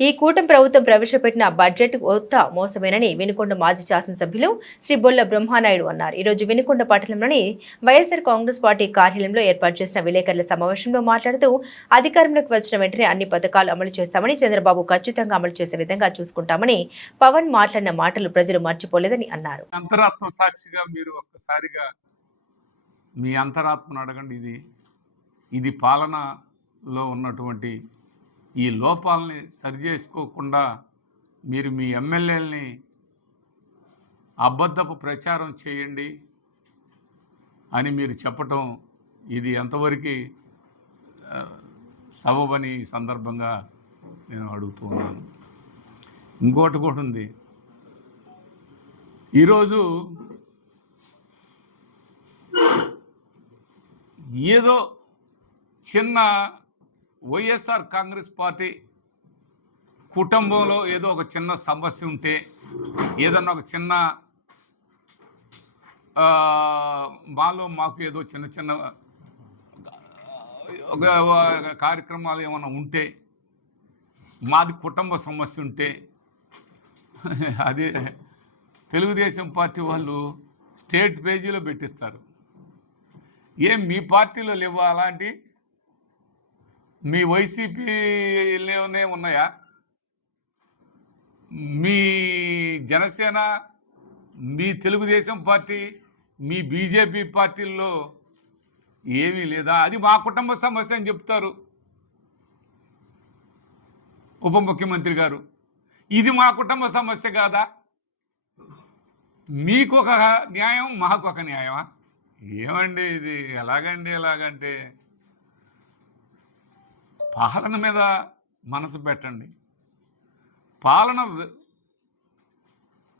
ఈ కూటమి ప్రభుత్వం ప్రవేశపెట్టిన బడ్జెట్ కొత్త మోసమేనని వినుకొండ మాజీ శాసనసభ్యులు శ్రీ బొల్ల బ్రహ్మానాయుడు అన్నారు. ఈ రోజు వినుకొండ పట్టణంలోని వైఎస్ఆర్ కాంగ్రెస్ పార్టీ కార్యాలయంలో ఏర్పాటు చేసిన విలేకరుల సమావేశంలో మాట్లాడుతూ అధికారంలోకి వచ్చిన వెంటనే అన్ని పథకాలు అమలు చేస్తామని, చంద్రబాబు ఖచ్చితంగా అమలు చేసే విధంగా చూసుకుంటామని పవన్ మాట్లాడిన మాటలు ప్రజలు మర్చిపోలేదని అన్నారు. అంతరాత్మ సాక్షిగా మీరు ఒక్కసారిగా మీ అంతరాత్మను అడగండి. ఇది పాలనలో ఉన్నటువంటి ఈ లోపాలని సరిచేసుకోకుండా మీరు మీ ఎమ్మెల్యేలని అబద్ధపు ప్రచారం చేయండి అని మీరు చెప్పటం ఇది ఎంతవరకు సబబని సందర్భంగా నేను అడుగుతున్నాను. ఇంకోటి కూడా ఉంది. ఈరోజు ఏదో చిన్న వైఎస్ఆర్ కాంగ్రెస్ పార్టీ కుటుంబంలో ఏదో ఒక చిన్న సమస్య ఉంటే, ఏదన్నా ఒక చిన్న మాకు ఏదో చిన్న చిన్న ఒక కార్యక్రమాలు ఏమైనా ఉంటే, మాది కుటుంబ సమస్య ఉంటే అది తెలుగుదేశం పార్టీ వాళ్ళు స్టేట్ పేజీలో పెట్టిస్తారు. మీ పార్టీలో లేవు అలాంటి? మీ వైసీపీలోనే ఉన్నాయా? మీ జనసేన, మీ తెలుగుదేశం పార్టీ, మీ బీజేపీ పార్టీల్లో ఏమీ లేదా? అది మా కుటుంబ సమస్య అని చెప్తారు ఉప ముఖ్యమంత్రి గారు. ఇది మా కుటుంబ సమస్య కాదా? మీకు ఒక న్యాయం, మాకు ఒక న్యాయమా? ఏమండి ఇది? ఎలాగంటే పాలన మీద మనసు పెట్టండి. పాలన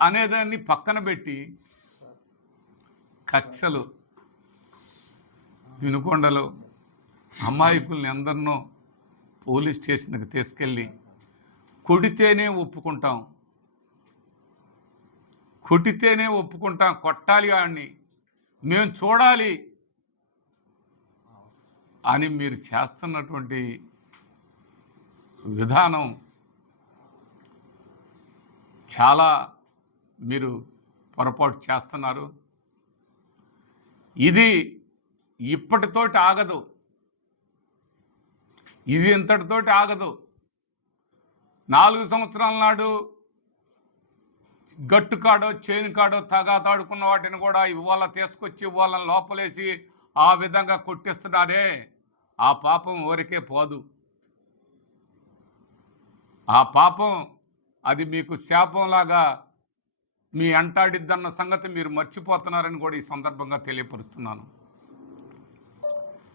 అనేదాన్ని పక్కన పెట్టి కక్షలు, వినుకొండలో అమాయకుల్ని అందరినో పోలీస్ స్టేషన్కి తీసుకెళ్ళి కొడితేనే ఒప్పుకుంటాం, కొట్టాలి వాడిని, మేము చూడాలి అని మీరు చేస్తున్నటువంటి విధానం చాలా మీరు పొరపాటు చేస్తున్నారు. ఇది ఇప్పటితోటి ఆగదు, ఇది ఇంతటితోటి ఆగదు. 4 సంవత్సరాల నాడు గట్టు కాడో చేను కాడో తగాదాడుకున్న వాటిని కూడా ఇవాళ తీసుకొచ్చి వాళ్ళని లోపలేసి ఆ విధంగా కొట్టిస్తున్నారే, ఆ పాపం ఊరికే పోదు. ఆ పాపం అది మీకు శాపంలాగా మీ అంటాడిద్దన్న సంగతి మీరు మర్చిపోతున్నారని కూడా ఈ సందర్భంగా తెలియపరుస్తున్నాను.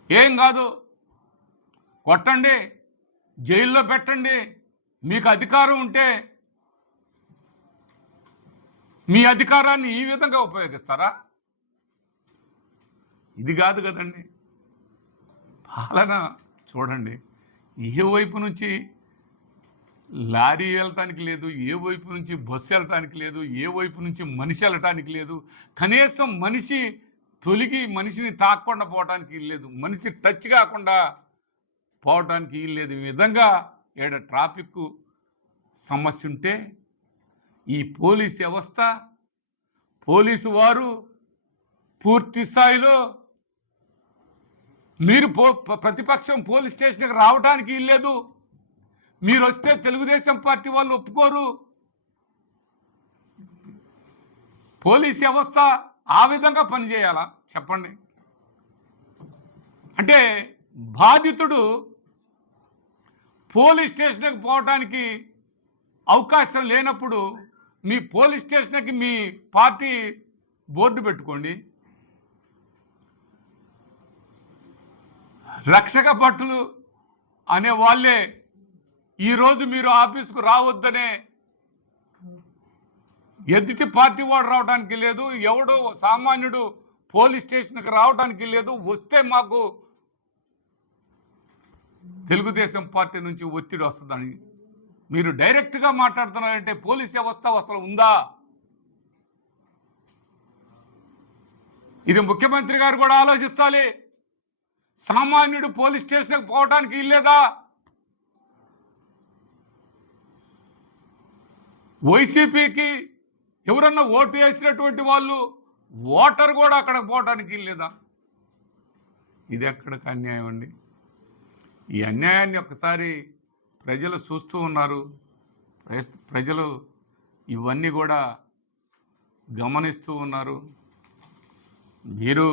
ఏం కాదు, కొట్టండి, జైల్లో పెట్టండి. మీకు అధికారం ఉంటే మీ అధికారాన్ని ఈ విధంగా ఉపయోగిస్తారా? ఇది కాదు కదండి పాలన. చూడండి, ఏ వైపు నుంచి లారీ వెళ్ళటానికి లేదు, ఏ వైపు నుంచి బస్సు వెళ్ళటానికి లేదు, ఏ వైపు నుంచి మనిషి వెళ్ళటానికి లేదు. కనీసం మనిషి తొలిగి మనిషిని తాకకుండా పోవటానికి వీల్లేదు, మనిషి టచ్ కాకుండా పోవటానికి వీల్లేదు. ఈ విధంగా ట్రాఫిక్ సమస్య ఉంటే ఈ పోలీస్ వ్యవస్థ, పోలీసు వారు పూర్తి స్థాయిలో మీరు ప్రతిపక్షం పోలీస్ స్టేషన్కి రావడానికి వీల్లేదు. మీరు వస్తే తెలుగుదేశం పార్టీ వాళ్ళు ఒప్పుకోరు. పోలీస్ వ్యవస్థ ఆ విధంగా పనిచేయాలా చెప్పండి? అంటే బాధితుడు పోలీస్ స్టేషన్కి పోవటానికి అవకాశం లేనప్పుడు మీ పోలీస్ స్టేషన్కి మీ పార్టీ బోర్డు పెట్టుకోండి. రక్షక భటులు అనే వాళ్ళే ఈరోజు మీరు ఆఫీసుకు రావద్దనే, ఎదుటి పార్టీ వాడు రావడానికి లేదు, ఎవడో సామాన్యుడు పోలీస్ స్టేషన్కి రావడానికి లేదు. వస్తే మాకు తెలుగుదేశం పార్టీ నుంచి ఒత్తిడి వస్తుందని మీరు డైరెక్ట్గా మాట్లాడుతున్నారంటే పోలీస్ వ్యవస్థ అసలు ఉందా? ఇది ముఖ్యమంత్రి గారు కూడా ఆలోచించాలి. సామాన్యుడు పోలీస్ స్టేషన్కి పోవడానికి ఇల్లేదా? వైసీపీకి ఎవరన్నా ఓటు వేసినటువంటి వాళ్ళు ఓటర్ కూడా అక్కడ పోవటానికి లేదా? ఇది ఎక్కడికి అన్యాయం అండి? ఈ అన్యాయాన్ని ఒకసారి ప్రజలు చూస్తూ ఉన్నారు. ప్రజలు ఇవన్నీ కూడా గమనిస్తూ ఉన్నారు. మీరు